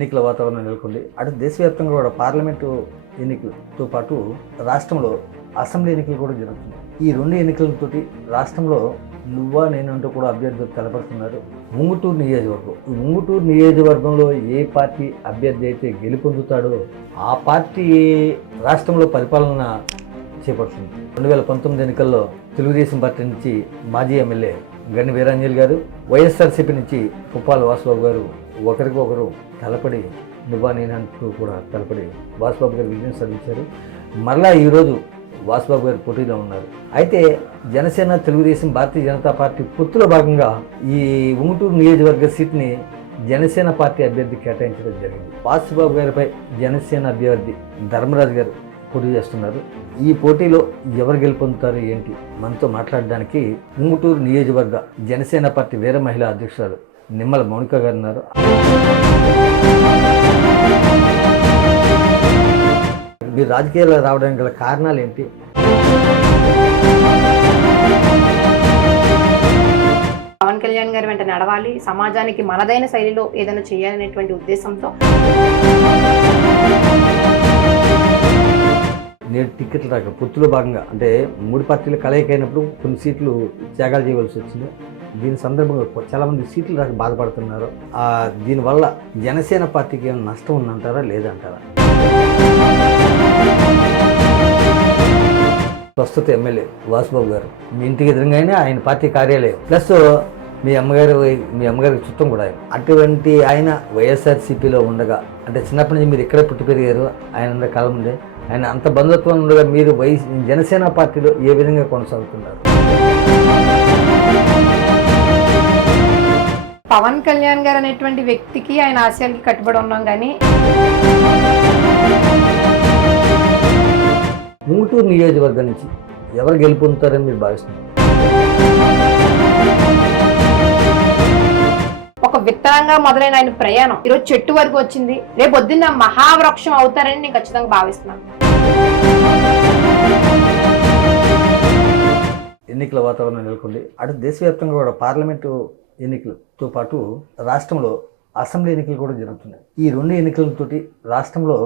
ఎన్నికల వాతావరణం నెలకొంది. అటు దేశవ్యాప్తంగా కూడా పార్లమెంటు ఎన్నికలతో పాటు రాష్ట్రంలో అసెంబ్లీ ఎన్నికలు కూడా జరుగుతున్నాయి. ఈ రెండు ఎన్నికలతోటి రాష్ట్రంలో నువ్వా నేనంటూ కూడా అభ్యర్థులు తెలపడుతున్నారు. ముంగుటూరు నియోజకవర్గం, ఈ ముంగుటూరు నియోజకవర్గంలో ఏ పార్టీ అభ్యర్థి అయితే గెలుపొందుతాడో ఆ పార్టీ రాష్ట్రంలో పరిపాలన చేపడుతుంది. 2019 ఎన్నికల్లో తెలుగుదేశం పార్టీ నుంచి మాజీ ఎమ్మెల్యే గన్ని వీరాంజలి గారు, వైఎస్ఆర్సీపీ నుంచి పుప్పాల వాసుబాబు గారు ఒకరికొకరు తలపడి నువ్వా నేనంటూ కూడా తలపడి వాసుబాబు గారు విజయం సాధించారు. మరలా ఈరోజు వాసుబాబు గారు పోటీలో ఉన్నారు. అయితే జనసేన, తెలుగుదేశం, భారతీయ జనతా పార్టీ పొత్తులో భాగంగా ఈ ఉంగుటూరు నియోజకవర్గ సీట్ని జనసేన పార్టీ అభ్యర్థి కేటాయించడం జరిగింది. వాసుబాబు గారిపై జనసేన అభ్యర్థి ధర్మరాజు గారు పోటీ చేస్తున్నారు. ఈ పోటీలో ఎవరు గెలుపొందుతారు ఏంటి మనతో మాట్లాడడానికి ఉంగుటూరు నియోజకవర్గ జనసేన పార్టీ వీర మహిళా అధ్యక్షురాలు నిమ్మల మౌనిక గారు ఉన్నారు. మీరు రాజకీయాల్లో రావడానికి గల కారణాలు ఏంటి? పవన్ కళ్యాణ్ గారి వెంట నడవాలి, సమాజానికి మనదైన శైలిలో ఏదైనా చేయాలనేటువంటి ఉద్దేశంతో నేడు టికెట్లు రాక పొత్తులో భాగంగా అంటే 3 పార్టీలు కలయిక అయినప్పుడు కొన్ని సీట్లు త్యాగాలు చేయవలసి వచ్చింది. దీని సందర్భంగా చాలామంది సీట్లు రాక బాధపడుతున్నారు. దీనివల్ల జనసేన పార్టీకి ఏమైనా నష్టం ఉందంటారా లేదంటారా? ప్రస్తుత ఎమ్మెల్యే వాసుబాబు గారు మీ ఇంటికి ఎదురుగానే ఆయన పార్టీ కార్యాలయం, ప్లస్ మీ అమ్మగారికి చుట్టం కూడా ఆయన. అటువంటి ఆయన వైఎస్ఆర్సీపీలో ఉండగా, అంటే చిన్నప్పటి నుంచి మీరు ఇక్కడే పుట్టి పెరిగారు, ఆయన కాలం ఉండే ఆయన అంత బంధుత్వం ఉండగా మీరు జనసేన పార్టీలో ఏ విధంగా కొనసాగుతున్నారు? పవన్ కళ్యాణ్ గారు అనేటువంటి వ్యక్తికి, ఆయన ఆశయాలకి కట్టుబడి ఉన్నాం. కానీ ఉంగుటూరు నియోజకవర్గం నుంచి ఎవరు గెలుపొందుతారని మీరు భావిస్తున్నారు? ఒక విత్తనంగా మొదలైన ఆయన ప్రయాణం ఈరోజు చెట్టు వరకు వచ్చింది. రేపు పొద్దున్న మహావృక్షం అవుతారని నేను ఖచ్చితంగా భావిస్తున్నాను. ఎన్నికల వాతావరణం నెలకొంది. అటు దేశవ్యాప్తంగా కూడా పార్లమెంటు ఎన్నికలతో పాటు రాష్ట్రంలో అసెంబ్లీ ఎన్నికలు కూడా జరుగుతున్నాయి. ఈ రెండు ఎన్నికలతోటి రాష్ట్రంలో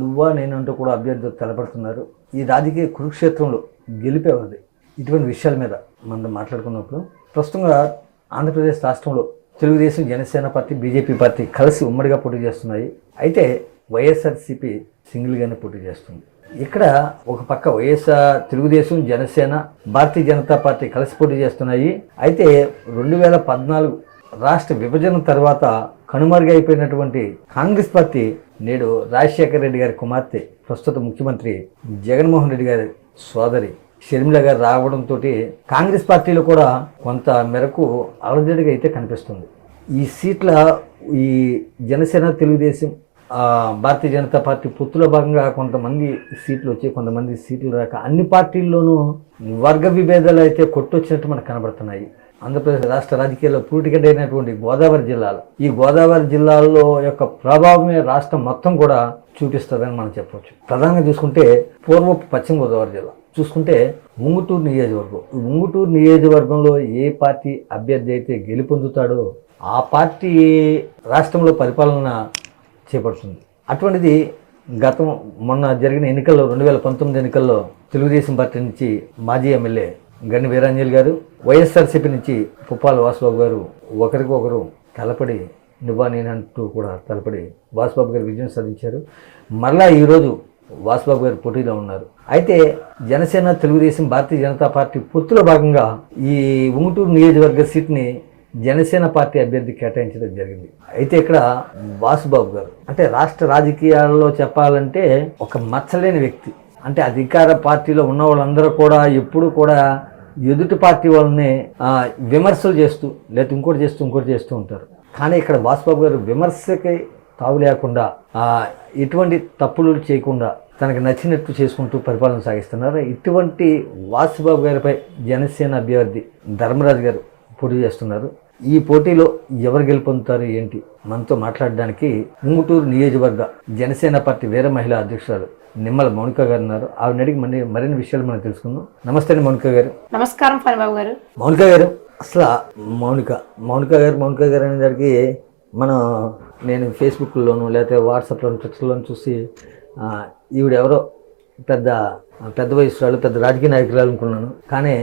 నువ్వా నేనంటూ కూడా అభ్యర్థులు తెలపడుతున్నారు. ఈ రాజకీయ కురుక్షేత్రంలో గెలిపేవాది. ఇటువంటి విషయాల మీద మనం మాట్లాడుకున్నప్పుడు ప్రస్తుతంగా ఆంధ్రప్రదేశ్ రాష్ట్రంలో Telugu Desam, Janasena party, BJP party కలిసి ఉమ్మడిగా పోటీ చేస్తున్నాయి. అయితే వైఎస్ఆర్సీపీ సింగిల్గానే పోటీ చేస్తుంది. ఇక్కడ ఒక పక్క తెలుగుదేశం, జనసేన, భారతీయ జనతా పార్టీ కలిసి పోటీ చేస్తున్నాయి. అయితే 2014 రాష్ట్ర విభజన తర్వాత కనుమరుగైపోయినటువంటి కాంగ్రెస్ పార్టీ నేడు రాజశేఖర రెడ్డి గారి కుమార్తె, ప్రస్తుత ముఖ్యమంత్రి జగన్మోహన్ రెడ్డి గారి సోదరి షర్మిల గారు రావడంతో కాంగ్రెస్ పార్టీలో కూడా కొంత మేరకు అలజడిగా అయితే కనిపిస్తుంది. ఈ సీట్ల ఈ జనసేన, తెలుగుదేశం, భారతీయ జనతా పార్టీ పొత్తులో భాగంగా కొంతమంది సీట్లు వచ్చి కొంతమంది సీట్లు రాక అన్ని పార్టీల్లోనూ వర్గ విభేదాలు అయితే కొట్టొచ్చినట్టు మనకు కనబడుతున్నాయి. ఆంధ్రప్రదేశ్ రాష్ట్ర రాజకీయాల్లో పూటికడైనటువంటి గోదావరి జిల్లాలు, ఈ గోదావరి జిల్లాల్లో యొక్క ప్రభావమే రాష్ట్రం మొత్తం కూడా చూపిస్తుందని మనం చెప్పవచ్చు. ప్రధానంగా చూసుకుంటే పూర్వపు పశ్చిమ గోదావరి జిల్లా చూసుకుంటే ఉంగుటూరు నియోజకవర్గం, ఈ ఉంగుటూరు నియోజకవర్గంలో ఏ పార్టీ అభ్యర్థి అయితే గెలుపొందుతాడో ఆ పార్టీ రాష్ట్రంలో పరిపాలన చేపడుతుంది. అటువంటిది మొన్న జరిగిన ఎన్నికల్లో 2019 ఎన్నికల్లో తెలుగుదేశం పార్టీ నుంచి మాజీ ఎమ్మెల్యే గన్ని వీరాంజలి గారు, వైఎస్ఆర్సీపీ నుంచి పుప్పాల వాసుబాబు గారు ఒకరికొకరు తలపడి నువ్వా నేనంటూ కూడా తలపడి వాసుబాబు గారు విజయం సాధించారు. మరలా ఈరోజు వాసుబాబు గారు పోటీలో ఉన్నారు. అయితే జనసేన, తెలుగుదేశం, భారతీయ జనతా పార్టీ పొత్తులో భాగంగా ఈ ఉంగుటూరు నియోజకవర్గ సీట్ని జనసేన పార్టీ అభ్యర్థి కేటాయించడం జరిగింది. అయితే ఇక్కడ వాసుబాబు గారు అంటే రాష్ట్ర రాజకీయాల్లో చెప్పాలంటే ఒక మచ్చలేని వ్యక్తి. అంటే అధికార పార్టీలో ఉన్న వాళ్ళందరూ కూడా ఎప్పుడు కూడా ఎదుటి పార్టీ వాళ్ళని విమర్శలు చేస్తూ లేదా ఇంకోటి చేస్తూ ఉంటారు. కానీ ఇక్కడ వాసుబాబు గారు విమర్శకి తావు లేకుండా ఎటువంటి తప్పులు చేయకుండా తనకు నచ్చినట్టు చేసుకుంటూ పరిపాలన సాగిస్తున్నారు. ఇటువంటి వాసుబాబు గారిపై జనసేన అభ్యర్థి ధర్మరాజు గారు పోటీ చేస్తున్నారు. ఈ పోటీలో ఎవరు గెలుపొందుతారు ఏంటి మనతో మాట్లాడడానికి ఉంగుటూరు నియోజకవర్గ జనసేన పార్టీ వీర మహిళా అధ్యక్షురాలు నిమ్మల మౌనిక గారు ఉన్నారు. ఆవిడ అడిగి మరిన్ని విషయాలు మనం తెలుసుకుందాం. నమస్తే అండి మౌనిక గారు. నమస్కారం ఫణిబాబు గారు. మౌనిక గారు, అసలు మౌనిక గారు అనేదానికి మనం నేను ఫేస్బుక్లోను లేకపోతే వాట్సాప్లోను ట్విట్టర్లోను చూసి ఈవిడెవరో పెద్ద పెద్ద వయసురాలు పెద్ద రాజకీయ నాయకురాలు అనుకున్నాను. కానీ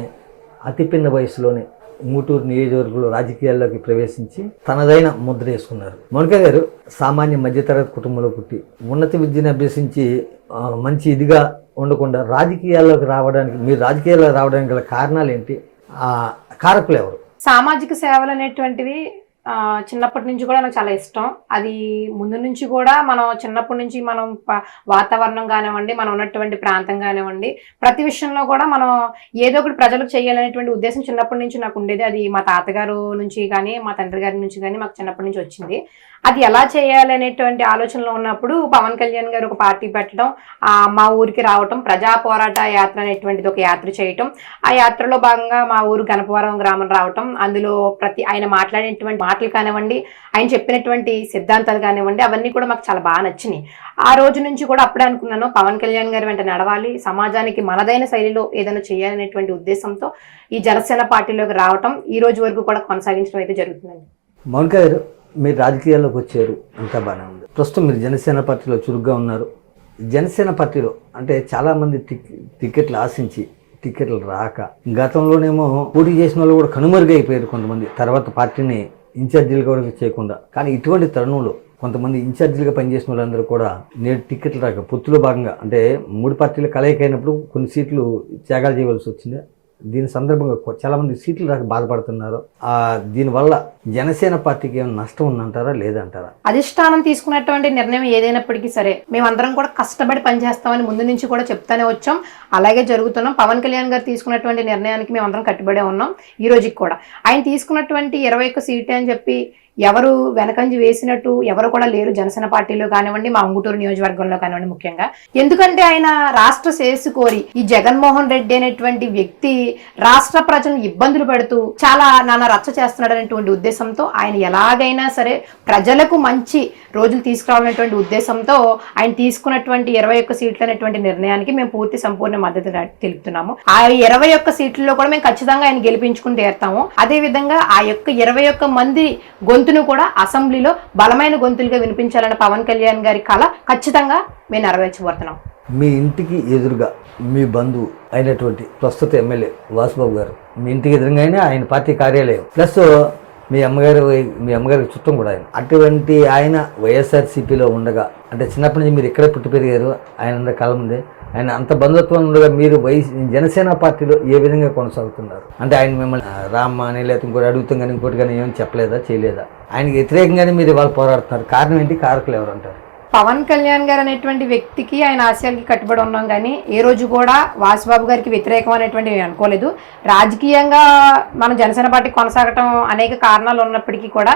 అతి పిన్న వయసులోనే ఉంగుటూరు నియోజకవర్గంలో రాజకీయాల్లోకి ప్రవేశించి తనదైన ముద్ర వేసుకున్నారు. మౌనిక గారు సామాన్య మధ్యతరగతి కుటుంబంలో పుట్టి ఉన్నత విద్యను అభ్యసించి మంచి ఇదిగా ఉండకుండా రాజకీయాల్లోకి రావడానికి, మీరు రాజకీయాల్లో రావడానికి గల కారణాలు ఏంటి? కారకులు ఎవరు? సామాజిక సేవలు అనేటువంటివి చిన్నప్పటి నుంచి కూడా నాకు చాలా ఇష్టం. అది ముందు నుంచి కూడా మనం చిన్నప్పటి నుంచి మనం వాతావరణం కానివ్వండి, మనం ఉన్నటువంటి ప్రాంతం కానివ్వండి, ప్రతి విషయంలో కూడా మనం ఏదో ఒకటి ప్రజలకు చేయాలనేటువంటి ఉద్దేశం చిన్నప్పటి నుంచి నాకు ఉండేది. అది మా తాతగారు నుంచి కానీ మా తండ్రి గారి నుంచి కానీ మాకు చిన్నప్పటి నుంచి వచ్చింది. అది ఎలా చేయాలి అనేటువంటి ఆలోచనలో ఉన్నప్పుడు పవన్ కళ్యాణ్ గారు ఒక పార్టీ పెట్టడం, మా ఊరికి రావటం, ప్రజా పోరాట యాత్ర అనేటువంటిది ఒక యాత్ర చేయటం, ఆ యాత్రలో భాగంగా మా ఊరు గణపవరం గ్రామం రావటం, అందులో ఆయన మాట్లాడేటువంటి మాటలు కానివ్వండి, ఆయన చెప్పినటువంటి సిద్ధాంతాలు కానివ్వండి, అవన్నీ కూడా మాకు చాలా బాగా నచ్చినాయి. ఆ రోజు నుంచి కూడా అప్పుడే అనుకున్నాను, పవన్ కళ్యాణ్ గారి వెంట నడవాలి, సమాజానికి మనదైన శైలిలో ఏదైనా చేయాలనేటువంటి ఉద్దేశంతో ఈ జనసేన పార్టీలోకి రావటం ఈ రోజు వరకు కూడా కొనసాగించడం అయితే జరుగుతుందండి. మౌనిక గారు, మీరు రాజకీయాల్లోకి వచ్చారు, అంతా బాగానే ఉంది. ప్రస్తుతం మీరు జనసేన పార్టీలో చురుగ్గా ఉన్నారు. జనసేన పార్టీలో అంటే చాలామంది టికెట్లు ఆశించి టికెట్లు రాక, గతంలోనేమో పోటీ చేసిన వాళ్ళు కూడా కనుమరుగైపోయారు కొంతమంది, తర్వాత పార్టీని ఇన్ఛార్జీలు కూడా చేయకుండా. కానీ ఇటువంటి తరుణంలో కొంతమంది ఇన్ఛార్జీలుగా పనిచేసిన వాళ్ళందరూ కూడా నేడు టికెట్లు రాక పొత్తులో భాగంగా అంటే 3 పార్టీలు కలయిక అయినప్పుడు కొన్ని సీట్లు త్యాగాలు చేయవలసి వచ్చింది. దీని సందర్భంగా చాలామంది సీట్లు రాక బాధపడుతున్నారు. దీనివల్ల జనసేన పార్టీకి ఏమైనా నష్టం ఉందంటారా లేదంటారా? అధిష్టానం తీసుకున్నటువంటి నిర్ణయం ఏదైనప్పటికీ సరే మేమందరం కూడా కష్టపడి పనిచేస్తామని ముందు నుంచి కూడా చెప్తానే వచ్చాం, అలాగే జరుగుతున్నాం. పవన్ కళ్యాణ్ గారు తీసుకున్నటువంటి నిర్ణయానికి మేమందరం కట్టుబడే ఉన్నాం. ఈ రోజుకి కూడా ఆయన తీసుకున్నటువంటి 21 సీట్లు అని చెప్పి ఎవరు వెనకంజి వేసినట్టు ఎవరు కూడా లేరు జనసేన పార్టీలో కానివ్వండి, మా ఉంగుటూరు నియోజకవర్గంలో కానివ్వండి. ముఖ్యంగా ఎందుకంటే ఆయన రాష్ట్ర శ్రేయస్సు కోరి ఈ జగన్మోహన్ రెడ్డి అనేటువంటి వ్యక్తి రాష్ట్ర ప్రజలను ఇబ్బందులు పెడుతూ చాలా నానా రచ్చ చేస్తున్నాడు అనేటువంటి ఉద్దేశంతో ఆయన ఎలాగైనా సరే ప్రజలకు మంచి రోజులు తీసుకురావాలనేటువంటి ఉద్దేశంతో ఆయన తీసుకున్నటువంటి 21 సీట్లు అనేటువంటి నిర్ణయానికి మేము పూర్తి సంపూర్ణ మద్దతు తెలుపుతున్నాము. ఆ 21 సీట్లలో కూడా మేము ఖచ్చితంగా ఆయన గెలిపించుకుని తీరుతాము. అదే విధంగా ఆ యొక్క 21 మంది గొంతును కూడా అసెంబ్లీలో బలమైన గొంతులుగా వినిపించాలన్న పవన్ కళ్యాణ్ గారి కళ ఖచ్చితంగా మేము నెరవేర్చబోతున్నాం. మీ ఇంటికి ఎదురుగా మీ బంధువు అయినటువంటి ప్రస్తుత ఎమ్మెల్యే వాసుబాబు గారు మీ ఇంటికి ఎదురుగానే ఆయన పార్టీ కార్యాలయం, ప్లస్ మీ అమ్మగారి చుట్టం కూడా ఆయన. అటువంటి ఆయన వైఎస్ఆర్సీపీలో ఉండగా, అంటే చిన్నప్పటి నుంచి మీరు ఇక్కడే పుట్టి పెరిగారు, ఆయన కాలం ముందే ఆయన అంత బంధుత్వం ఉండగా మీరు జనసేన పార్టీలో ఏ విధంగా కొనసాగుతున్నారు? అంటే ఆయన మిమ్మల్ని రామ్మ అని లేకపోతే ఇంకోటి అడుగుతాం కానీ ఇంకోటి కానీ ఏమైనా చెప్పలేదా, చేయలేదా? ఆయనకి వ్యతిరేకంగానే మీరు ఇవాళ పోరాడుతున్నారు, కారణం ఏంటి? కారకులు ఎవరు అంటారు? పవన్ కళ్యాణ్ గారు అనేటువంటి వ్యక్తికి ఆయన ఆశయాలకి కట్టుబడి ఉన్నాం, కానీ ఏ రోజు కూడా వాసుబాబు గారికి వ్యతిరేకం అనేటువంటి నేను అనుకోలేదు. రాజకీయంగా మన జనసేన పార్టీ కొనసాగటం అనేక కారణాలు ఉన్నప్పటికీ కూడా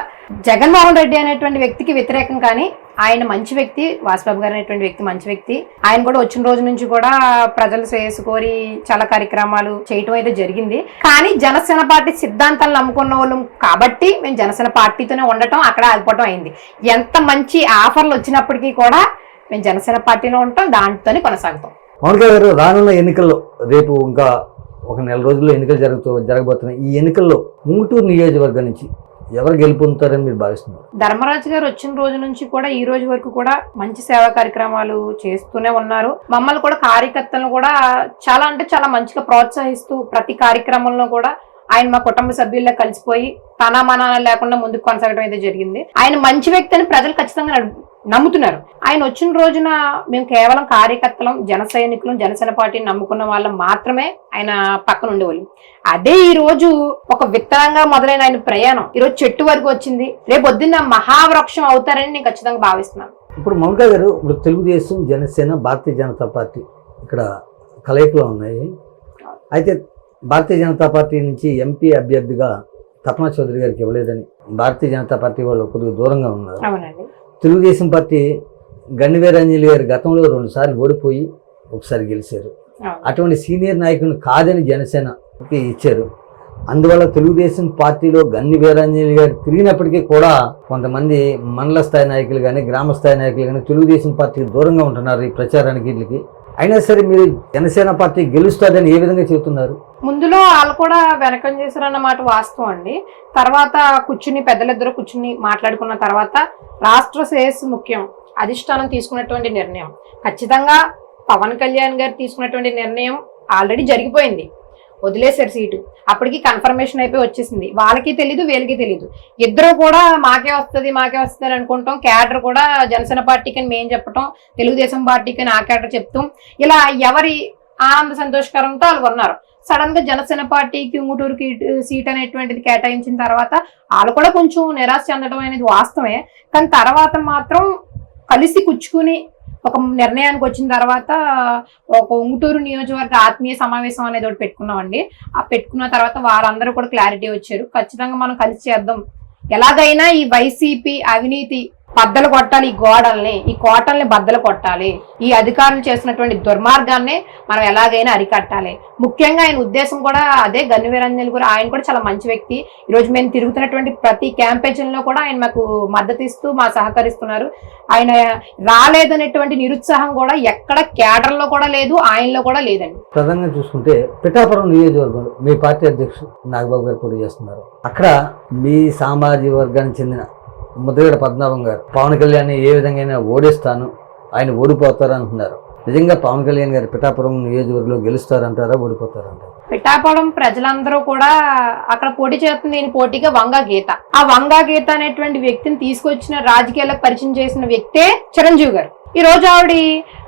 జగన్మోహన్ రెడ్డి అనేటువంటి వ్యక్తికి వ్యతిరేకం, కానీ ఆయన మంచి వ్యక్తి. వాసుబాబు గారు అనేటువంటి వ్యక్తి మంచి వ్యక్తి. ఆయన కూడా వచ్చిన రోజు నుంచి కూడా ప్రజలు శ్రేయస్సు కోరి చాలా కార్యక్రమాలు చేయటం అయితే జరిగింది. కానీ జనసేన పార్టీ సిద్ధాంతాలను నమ్ముకున్న వాళ్ళు కాబట్టి మేము జనసేన పార్టీతోనే ఉండటం, అక్కడ ఆగిపోవటం అయింది. ఎంత మంచి ఆఫర్లు వచ్చినప్పటికీ కూడా మేము జనసేన పార్టీలో ఉంటాం, దాంట్తోనే కొనసాగుతాం. మౌనిక గారు, రానున్న ఎన్నికల్లో రేపు ఇంకా ఒక నెల రోజుల్లో ఎన్నికలు జరగబోతున్నాయి. ఈ ఎన్నికల్లో ఉంగుటూరు నియోజకవర్గం నుంచి ఎవరు గెలుపొందుతారని మీరు భావిస్తున్నారు? ధర్మరాజు గారు వచ్చిన రోజు నుంచి కూడా ఈ రోజు వరకు కూడా మంచి సేవా కార్యక్రమాలు చేస్తూనే ఉన్నారు. మమ్మల్ని కూడా కార్యకర్తలను కూడా చాలా అంటే చాలా మంచిగా ప్రోత్సహిస్తూ ప్రతి కార్యక్రమంలో కూడా ఆయన మా కుటుంబ సభ్యుల్లో కలిసిపోయి తన మన లేకుండా ముందుకు కొనసాగడం అయితే జరిగింది. ఆయన మంచి వ్యక్తి అని ప్రజలు ఖచ్చితంగా నమ్ముతున్నారు. ఆయన వచ్చిన రోజున మేము కేవలం కార్యకర్తలం, జన సైనికులం, జనసేన పార్టీని నమ్ముకున్న వాళ్ళం మాత్రమే ఆయన పక్కన ఉండేవాళ్ళు. అదే ఈ రోజు ఒక విత్తనంగా మొదలైన ఆయన ప్రయాణం ఈ రోజు చెట్టు వరకు వచ్చింది. రేపు పొద్దున్న మహావృక్షం అవుతారని నేను ఖచ్చితంగా భావిస్తున్నాను. ఇప్పుడు మౌనిక గారు, ఇప్పుడు తెలుగుదేశం, జనసేన, భారతీయ జనతా పార్టీ ఇక్కడ కలయికలో ఉన్నాయి. అయితే భారతీయ జనతా పార్టీ నుంచి ఎంపీ అభ్యర్థిగా తపనా చౌదరి గారికి ఇవ్వలేదని భారతీయ జనతా పార్టీ వాళ్ళు కొద్దిగా దూరంగా ఉన్నారు. తెలుగుదేశం పార్టీ గన్నివేరంజలి గారు గతంలో 2 సార్లు ఓడిపోయి ఒకసారి గెలిచారు. అటువంటి సీనియర్ నాయకుని కాదని జనసేనకి ఇచ్చారు. అందువల్ల తెలుగుదేశం పార్టీలో గన్నివేరంజలి గారు తిరిగినప్పటికీ కూడా కొంతమంది మండల స్థాయి నాయకులు కానీ గ్రామ స్థాయి నాయకులు కానీ తెలుగుదేశం పార్టీకి దూరంగా ఉంటున్నారు ఈ ప్రచారానికి. వీళ్ళకి అయినా సరే మీరు జనసేన పార్టీ గెలుస్తుందని ఏ విధంగా చెబుతున్నారు? ముందులో వాళ్ళు కూడా వెనకం చేశారన్నమాట వాస్తవం అండి. తర్వాత పెద్దలిద్దరూ కూర్చుని మాట్లాడుకున్న తర్వాత రాష్ట్ర శ్రేయస్సు ముఖ్యం, అధిష్టానం తీసుకున్నటువంటి నిర్ణయం ఖచ్చితంగా పవన్ కళ్యాణ్ గారు తీసుకున్నటువంటి నిర్ణయం ఆల్రెడీ జరిగిపోయింది, వదిలేశారు సీటు. అప్పటికి కన్ఫర్మేషన్ అయిపోయి వచ్చేసింది. వాళ్ళకి తెలీదు, వీళ్ళకి తెలీదు. ఇద్దరు కూడా మాకే వస్తుంది అని అనుకుంటాం. క్యాడర్ కూడా జనసేన పార్టీకి అని మేము చెప్పటం, తెలుగుదేశం పార్టీకి అని ఆ క్యాడర్ చెప్తాం. ఇలా ఎవరి ఆనంద సంతోషకరంతో వాళ్ళు ఉన్నారు. సడన్ గా జనసేన పార్టీకి ఉంగుటూరుకి సీట్ అనేటువంటిది కేటాయించిన తర్వాత వాళ్ళు కూడా కొంచెం నిరాశ చెందడం అనేది వాస్తవమే. కానీ తర్వాత మాత్రం కలిసి కూర్చుకుని ఒక నిర్ణయానికి వచ్చిన తర్వాత ఒక ఉంగుటూరు నియోజకవర్గ ఆత్మీయ సమావేశం అనేది ఒకటి పెట్టుకున్నామండి. ఆ పెట్టుకున్న తర్వాత వారందరూ కూడా క్లారిటీ వచ్చారు, ఖచ్చితంగా మనం కలిసి చేద్దాం, ఎలాగైనా ఈ వైసీపీ అవినీతి బద్దలు కొట్టాలి, ఈ కోటల్ని బద్దలు కొట్టాలి, ఈ అధికారులు చేసినటువంటి దుర్మార్గాన్ని మనం ఎలాగైనా అరికట్టాలి. ముఖ్యంగా ఆయన ఉద్దేశం కూడా అదే. గన్ను వీరాంజనేయులు కూడా ఆయన కూడా చాలా మంచి వ్యక్తి. ఈరోజు మేము తిరుగుతున్నటువంటి ప్రతి క్యాంపెయిన్లో కూడా ఆయన మాకు మద్దతు ఇస్తూ మా సహకరిస్తున్నారు. ఆయన రాలేదనేటువంటి నిరుత్సాహం కూడా ఎక్కడ క్యాడర్లో కూడా లేదు, ఆయనలో కూడా లేదండి. ప్రధానంగా చూసుకుంటే పిఠాపురం నియోజకవర్గంలో మీ పార్టీ అధ్యక్షుడు నాగబాబు గారు పోటీ చేస్తున్నారు. అక్కడ మీ సామాజిక వర్గానికి చెందిన ముద్రగడ పద్మనాభం గారు పవన్ కళ్యాణ్ ఏ విధంగా ఓడిస్తాను, ఆయన ఓడిపోతారు అంటున్నారు. నిజంగా పవన్ కళ్యాణ్ గారు పిఠాపురం నియోజకవర్గంలో గెలుస్తారంటారా, ఓడిపోతారంటారా? పిఠాపురం ప్రజలందరూ కూడా అక్కడ పోటీ చేస్తుంది పోటీగా వంగా గీత. ఆ వంగా గీత అనేటువంటి వ్యక్తిని తీసుకొచ్చిన, రాజకీయాలకు పరిచయం చేసిన వ్యక్తే చిరంజీవి గారు. ఈ రోజు ఆవిడ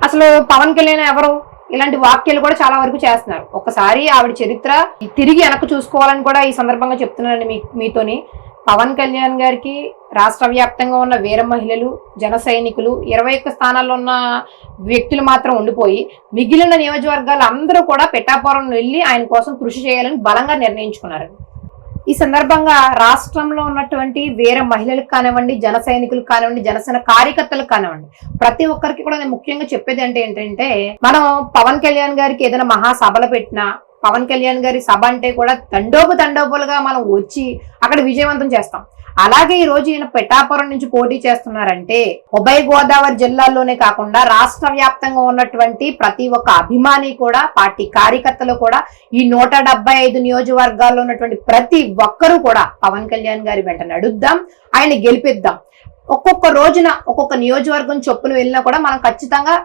అసలు పవన్ కళ్యాణ్ ఎవరు, ఇలాంటి వాక్యాలు కూడా చాలా వరకు చేస్తున్నారు. ఒకసారి ఆవిడ చరిత్ర తిరిగి వెనక్కి చూసుకోవాలని కూడా ఈ సందర్భంగా చెప్తున్నానండి మీతోని. పవన్ కళ్యాణ్ గారికి రాష్ట్ర వ్యాప్తంగా ఉన్న వీర మహిళలు, జన సైనికులు 21 స్థానాల్లో ఉన్న వ్యక్తులు మాత్రం ఉండిపోయి మిగిలిన నియోజకవర్గాలు అందరూ కూడా పిఠాపురం వెళ్ళి ఆయన కోసం కృషి చేయాలని బలంగా నిర్ణయించుకున్నారు. ఈ సందర్భంగా రాష్ట్రంలో ఉన్నటువంటి వీర మహిళలకు కానివ్వండి, జన సైనికులకు కానివ్వండి, జనసేన కార్యకర్తలకు కానివ్వండి, ప్రతి ఒక్కరికి కూడా నేను ముఖ్యంగా చెప్పేది ఏంటంటే మనం పవన్ కళ్యాణ్ గారికి ఏదైనా మహాసభలు పెట్టినా, పవన్ కళ్యాణ్ గారి సభ అంటే కూడా తండోపులుగా మనం వచ్చి అక్కడ విజయవంతం చేస్తాం. అలాగే ఈ రోజు ఈయన పిఠాపురం నుంచి పోటీ చేస్తున్నారంటే ఉభయ గోదావరి జిల్లాల్లోనే కాకుండా రాష్ట్ర వ్యాప్తంగా ఉన్నటువంటి ప్రతి ఒక్క అభిమాని కూడా, పార్టీ కార్యకర్తలు కూడా, ఈ 175 నియోజకవర్గాల్లో ఉన్నటువంటి ప్రతి ఒక్కరూ కూడా పవన్ కళ్యాణ్ గారి వెంట నడుద్దాం, ఆయన గెలిపిద్దాం. ఒక్కొక్క రోజున ఒక్కొక్క నియోజకవర్గం చొప్పున వెళ్ళినా కూడా మనం ఖచ్చితంగా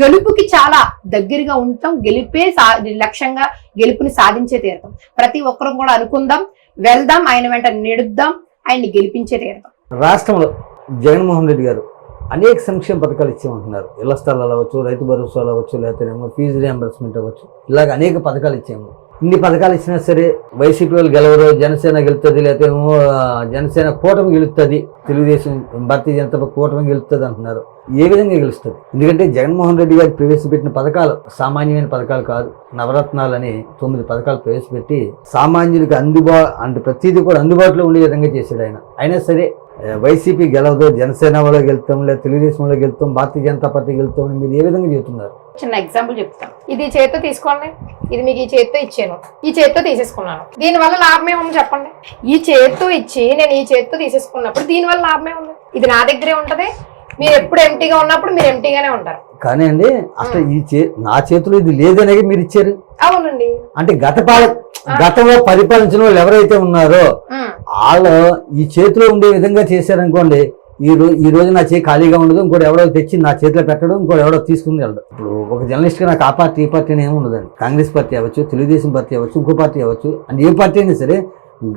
గెలుపుకి చాలా దగ్గరగా ఉంటాం. లక్ష్యంగా గెలుపుని సాధించే తీరుతాం. ప్రతి ఒక్కరు కూడా అనుకుందాం, వెళ్దాం, ఆయన వెంట నెడుద్దాం, ఆయన్ని గెలిపించే తీరుతాం. రాష్ట్రంలో జగన్మోహన్ రెడ్డి గారు అనేక సంక్షేమ పథకాలు ఇచ్చామంటున్నారు. ఇళ్ల స్థలాలు అవ్వచ్చు, రైతు భరోసాలు అవ్వచ్చు, లేకపోతే ఫీజు రియంబర్స్మెంట్ అవ్వచ్చు, ఇలాగ అనేక పథకాలు ఇచ్చాము. ఇన్ని పథకాలు ఇచ్చినా సరే వైసీపీ వాళ్ళు గెలవరు, జనసేన గెలుస్తుంది, లేకపోతే జనసేన కూటమి గెలుస్తుంది, తెలుగుదేశం భారతీయ జనతా కూటమి గెలుస్తుంది అంటున్నారు. ఏ విధంగా గెలుస్తుంది? ఎందుకంటే జగన్మోహన్ రెడ్డి గారు ప్రవేశపెట్టిన పథకాలు సామాన్యమైన పథకాలు కాదు. నవరత్నాలని 9 పథకాలు ప్రవేశపెట్టి సామాన్యుడికి అంటే ప్రతిదీ కూడా అందుబాటులో ఉండే విధంగా చేశాడు ఆయన. అయినా సరే వైసీపీ గెలవదు, జనసేన వాళ్ళు గెలుస్తాం, లేదా తెలుగుదేశంలో గెలుస్తాం, భారతీయ జనతా పార్టీ గెలుస్తాం అని మీరు ఏ విధంగా చెబుతున్నారు? చిన్న ఎగ్జాంపుల్ చెప్తాను. ఇది చేత్తో తీసుకోండి, ఇది మీకు ఈ చేత్తో ఇచ్చాను, ఈ చేత్తో తీసేసుకున్నాను, దీనివల్ల లాభం ఏముంది చెప్పండి? ఈ చేత్తో ఇచ్చి నేను ఈ చేత్తో తీసేసుకున్నప్పుడు దీనివల్ల లాభం ఏముంది? ఇది నా దగ్గరే ఉంటది, మీరు ఎప్పుడు ఎంటీగా ఉన్నప్పుడు మీరు ఎంటీగానే ఉంటారు. కానీ అండి అసలు నా చేతిలో ఇది లేదనేది మీరు ఇచ్చారు. అవునండి. అంటే గతంలో పరిపాలించిన వాళ్ళు ఎవరైతే ఉన్నారో వాళ్ళు ఈ చేతిలో ఉండే విధంగా చేశారనుకోండి, ఈ రోజు నా చేతి ఖాళీగా ఉండదు, ఇంకోటి ఎవడో తెచ్చి నా చేతిలో పెట్టడం, ఇంకోటి ఎవడో తీసుకుని వెళ్ళడం. ఇప్పుడు ఒక జర్నలిస్ట్ గా నాకు ఆ పార్టీ ఈ పార్టీ ఏమి ఉండదండి. కాంగ్రెస్ పార్టీ అవ్వచ్చు, తెలుగుదేశం పార్టీ అవ్వచ్చు, ఇంకో పార్టీ అవ్వచ్చు, అంటే ఏ పార్టీ అయినా సరే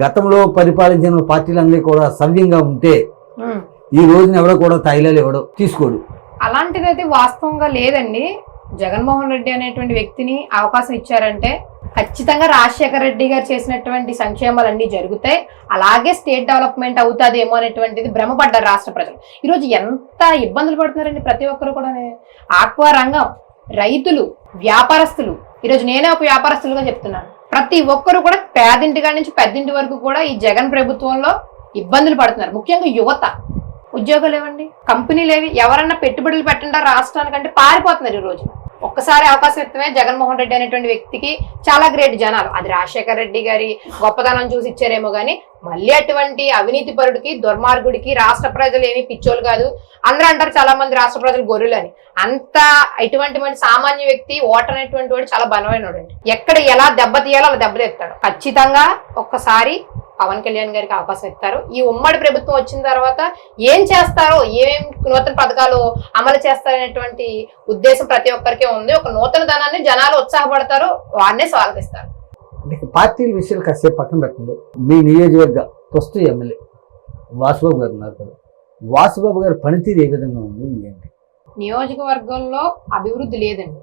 గతంలో పరిపాలించిన పార్టీలన్నీ కూడా సవ్యంగా ఉంటే ఈ రోజున ఎవడో కూడా తాయిలాలు ఎవడో తీసుకోడు. అలాంటిదైతే వాస్తవంగా లేదండి. జగన్మోహన్ రెడ్డి అనేటువంటి వ్యక్తిని అవకాశం ఇచ్చారంటే ఖచ్చితంగా రాజశేఖర రెడ్డి గారు చేసినటువంటి సంక్షేమాలన్నీ జరుగుతాయి, అలాగే స్టేట్ డెవలప్మెంట్ అవుతాదేమో అనేటువంటిది భ్రమపడ్డారు రాష్ట్ర ప్రజలు. ఈరోజు ఎంత ఇబ్బందులు పడుతున్నారండి ప్రతి ఒక్కరు కూడా. ఆక్వా రంగం, రైతులు, వ్యాపారస్తులు, ఈరోజు నేనే ఒక వ్యాపారస్తులుగా చెప్తున్నాను. ప్రతి ఒక్కరు కూడా పేదింటి కాడి నుంచి పెద్దింటి వరకు కూడా ఈ జగన్ ప్రభుత్వంలో ఇబ్బందులు పడుతున్నారు. ముఖ్యంగా యువత. ఉద్యోగాలు ఏవండి, కంపెనీలు ఏవి, ఎవరన్నా పెట్టుబడులు పెట్టండి రాష్ట్రానికంటే పారిపోతున్నారు. ఈ రోజు ఒక్కసారి అవకాశం ఇస్తమే జగన్మోహన్ రెడ్డి అనేటువంటి వ్యక్తికి చాలా గ్రేట్ జనాలు. అది రాజశేఖర రెడ్డి గారి గొప్పతనం చూసి ఇచ్చారేమో కానీ మళ్ళీ అటువంటి అవినీతి పరుడికి దుర్మార్గుడికి రాష్ట్ర ప్రజలు ఏమీ పిచ్చోలు కాదు. అందరూ అంటారు చాలా మంది రాష్ట్ర ప్రజలు గొర్రెలు అని. అంత ఇటువంటి సామాన్య వ్యక్తి ఓటర్ అనేటువంటి వాడు చాలా బలమైన వాడు అండి. ఎక్కడ ఎలా దెబ్బతీయాలో అలా దెబ్బతీస్తాడు. ఖచ్చితంగా ఒక్కసారి పవన్ కళ్యాణ్ గారికి అవకాశం ఇస్తారు. ఈ ఉమ్మడి ప్రభుత్వం వచ్చిన తర్వాత ఏం చేస్తారో, ఏమేం నూతన పథకాలు అమలు చేస్తారనేటువంటి ఉద్దేశం ప్రతి ఒక్కరికి ఉంది. ఒక నూతన ధనాన్ని జనాలు ఉత్సాహపడతారు, వారినే స్వాగతిస్తారు. అంటే పార్టీల విషయాలు కాసేపు పక్కన పెట్టండి. మీ నియోజకవర్గ ప్రస్తుత ఎమ్మెల్యే వాసుబాబు గారు ఉన్నారు కదా, వాసుబాబు గారి పనితీరు ఏ విధంగా ఉంది ఏంటి? నియోజకవర్గంలో అభివృద్ధి లేదండి.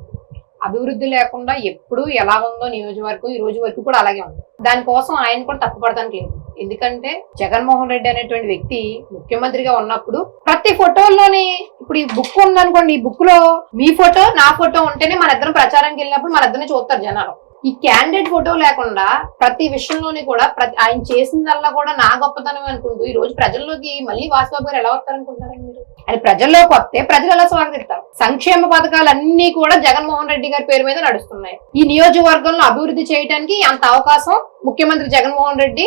అభివృద్ధి లేకుండా ఎప్పుడు ఎలా ఉందో నియోజకవర్గం ఈ రోజు వరకు కూడా అలాగే ఉంది. దానికోసం ఆయన కూడా తప్పుపడటానికి లేదు. ఎందుకంటే జగన్మోహన్ రెడ్డి అనేటువంటి వ్యక్తి ముఖ్యమంత్రిగా ఉన్నప్పుడు ప్రతి ఫోటోల్లోని, ఇప్పుడు ఈ బుక్ ఉందనుకోండి, ఈ బుక్ లో మీ ఫోటో నా ఫోటో ఉంటేనే మన ఇద్దరం ప్రచారానికి వెళ్ళినప్పుడు మన ఇద్దరిని చూస్తారు జనాలు. ఈ క్యాండిడేట్ ఫోటో లేకుండా ప్రతి విషయంలోని కూడా ఆయన చేసిందల్లా కూడా నా గొప్పతనం అనుకుంటూ ఈ రోజు ప్రజల్లోకి మళ్ళీ వాసుబాబు గారు ఎలా వస్తారనుకుంటారండి మీరు? అది ప్రజల్లోకి వస్తే ప్రజలు ఎలా స్వాగతిస్తారు? సంక్షేమ పథకాలన్నీ కూడా జగన్మోహన్ రెడ్డి గారి పేరు మీద నడుస్తున్నాయి. ఈ నియోజకవర్గంలో అభివృద్ధి చేయడానికి అంత అవకాశం ముఖ్యమంత్రి జగన్మోహన్ రెడ్డి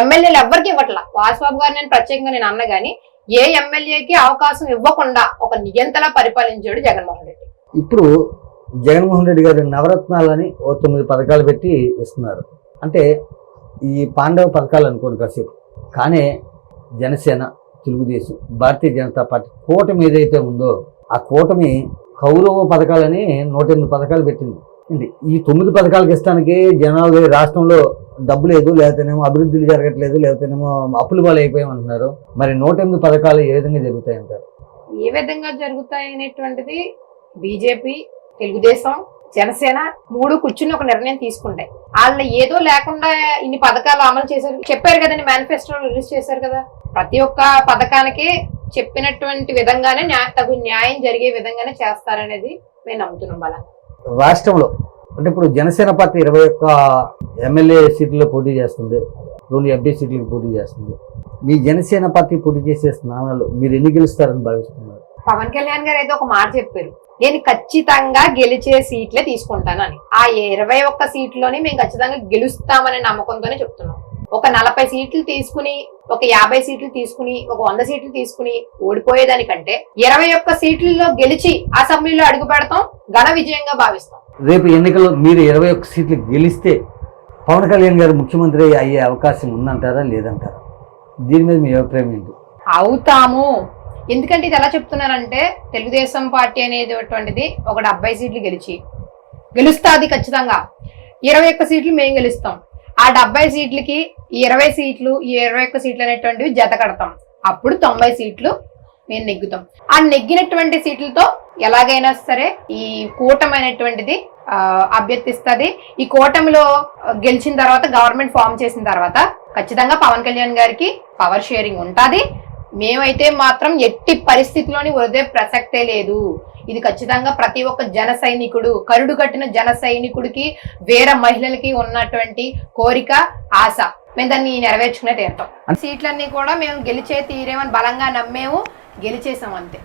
ఎమ్మెల్యేలు ఎవ్వరికి ఇవ్వట్లా. వాసుబాబు గారు నేను ప్రత్యేకంగా నేను అన్న గానీ ఏ ఎమ్మెల్యేకి అవకాశం ఇవ్వకుండా ఒక నియంతలా పరిపాలించాడు జగన్మోహన్ రెడ్డి. ఇప్పుడు జగన్మోహన్ రెడ్డి గారు నవరత్నాలని 9 పథకాలు పెట్టి ఇస్తున్నారు. అంటే ఈ పాండవ పథకాలు అనుకోండి కాసేపు. కానీ జనసేన, తెలుగుదేశం, భారతీయ జనతా పార్టీ కూటమి ఏదైతే ఉందో ఆ కూటమి కౌరవ పథకాలని 108 పథకాలు పెట్టింది. ఈ 9 పథకాలకు ఇష్టానికి జనాలు రాష్ట్రంలో డబ్బు లేదు, లేకపోతేనేమో అభివృద్ధులు జరగట్లేదు, లేకపోతేనేమో అప్పుల పాలు అయిపోయామంటున్నారు. మరి 108 పథకాలు ఏ విధంగా జరుగుతాయంటారు? ఏ విధంగా జరుగుతాయి అనేటువంటిది బీజేపీ, తెలుగుదేశం, జనసేన 3 కూర్చుని ఒక నిర్ణయం తీసుకుంటాయి. వాళ్ళు ఏదో లేకుండా ఇన్ని పథకాలు అమలు చేశారు చెప్పారు కదండి, మేనిఫెస్టో రిలీజ్ చేశారు కదా. ప్రతి ఒక్క పథకానికి చెప్పినటువంటి విధంగానే తగు న్యాయం జరిగే విధంగానే చేస్తారనేది మేము నమ్ముతున్నాం బలంగా. రాష్ట్రంలో అంటే ఇప్పుడు జనసేన పార్టీ 21 ఎమ్మెల్యే సీట్లలో పోటీ చేస్తుంది, 2 ఎంపీ సీట్లకు పోటీ చేస్తుంది. మీ జనసేన పార్టీ పోటీ చేసే స్థానాలు మీరు ఎన్ని గెలుస్తారని భావిస్తున్నారు? పవన్ కళ్యాణ్ గారు అయితే ఒక మాట చెప్పారు, నేను ఖచ్చితంగా గెలిచే సీట్లే తీసుకుంటానని. ఆ 21 సీట్లోని మేము ఖచ్చితంగా గెలుస్తామనే నమ్మకంతోనే చెప్తున్నాం. ఒక 40 సీట్లు తీసుకుని, ఒక 50 సీట్లు తీసుకుని, ఒక 100 సీట్లు తీసుకుని ఓడిపోయేదానికంటే 21 సీట్లలో గెలిచి అసెంబ్లీలో అడుగు పెడతాం, ఘన విజయంగా భావిస్తాం. రేపు ఎన్నికల్లో మీరు 21 సీట్లు గెలిస్తే పవన్ కళ్యాణ్ గారు ముఖ్యమంత్రి అయ్యే అవకాశం ఉందంటారా లేదంటారా? దీని మీద మీ అభిప్రాయం ఏంటి? అవుతాము. ఎందుకంటే ఇది ఎలా చెప్తున్నారంటే తెలుగుదేశం పార్టీ అనేటువంటిది ఒక 70 సీట్లు గెలుస్తుంది ఖచ్చితంగా. 21 సీట్లు మేము గెలుస్తాం. ఆ 70 సీట్లకి ఈ 20 సీట్లు, ఈ 21 సీట్లు అనేటువంటివి జత కడతాం. అప్పుడు 90 సీట్లు మేము నెగ్గుతాం. ఆ నెగ్గినటువంటి సీట్లతో ఎలాగైనా సరే ఈ కూటమి అనేటువంటిది అభ్యర్థిస్తుంది. ఈ కూటమిలో గెలిచిన తర్వాత, గవర్నమెంట్ ఫామ్ చేసిన తర్వాత ఖచ్చితంగా పవన్ కళ్యాణ్ గారికి పవర్ షేరింగ్ ఉంటుంది. మేమైతే మాత్రం ఎట్టి పరిస్థితిలోని వదిలే ప్రసక్తే లేదు. ఇది ఖచ్చితంగా ప్రతి ఒక్క జన సైనికుడు, కరుడు కట్టిన జన సైనికుడికి, వేరే మహిళలకి ఉన్నటువంటి కోరిక, ఆశ. మేము దాన్ని నెరవేర్చుకునే తీరుతాం. సీట్లన్నీ కూడా మేము గెలిచే తీరేమని బలంగా నమ్మేము, గెలిచేసాం అంతే.